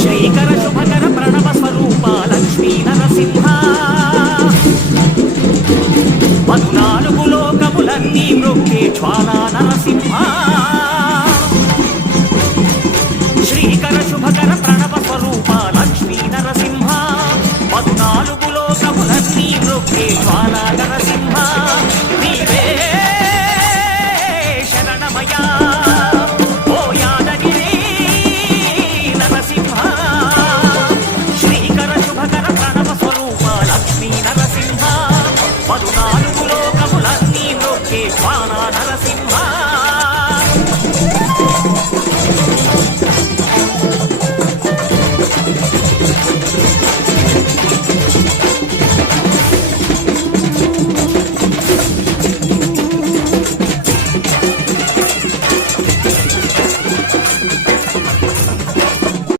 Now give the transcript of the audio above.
శ్రీకర శుభకర ప్రణవ స్వరూప లక్ష్మీ నరసింహ 14 లోకములన్నీ మ్రొక్కే జ్వాలా నరసింహ శ్రీకర శుభకర ప్రణవ స్వరూప లక్ష్మీ నరసింహ 14 లోకములన్నీ మ్రొక్కే జ్వాలా నరసింహ నీవే శరణమయ్యా ఓ యాదగిరి నరసింహ శ్రీకర శుభకర ప్రణవ స్వరూప లక్ష్మీ నరసింహ 14 లోకములన్నీ మ్రొక్కే జ్వాలా నరసింహ